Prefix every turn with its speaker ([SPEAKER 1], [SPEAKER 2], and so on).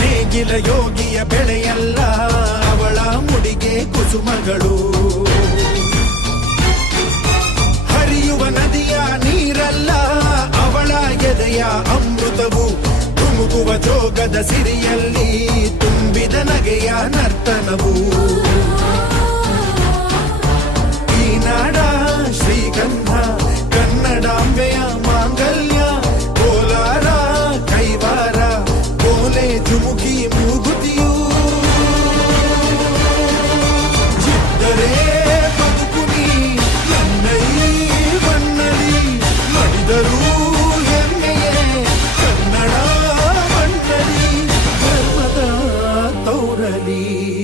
[SPEAKER 1] ನೇಗಿಲ ಯೋಗಿಯ ಬೆಳೆಯಲ್ಲ, ಅವಳ ಮುಡಿಗೆ ಕುಸುಮಗಳು. ಹರಿಯುವ ನದಿಯ ನೀರಲ್ಲ, ಅವಳ ಎದೆಯ ಅಮೃತವು ತುಮುಕುವ ಜೋಗದ ಸಿರಿಯಲ್ಲಿ ತುಂಬಿದ ನಗೆಯ ನರ್ತನವು. morally.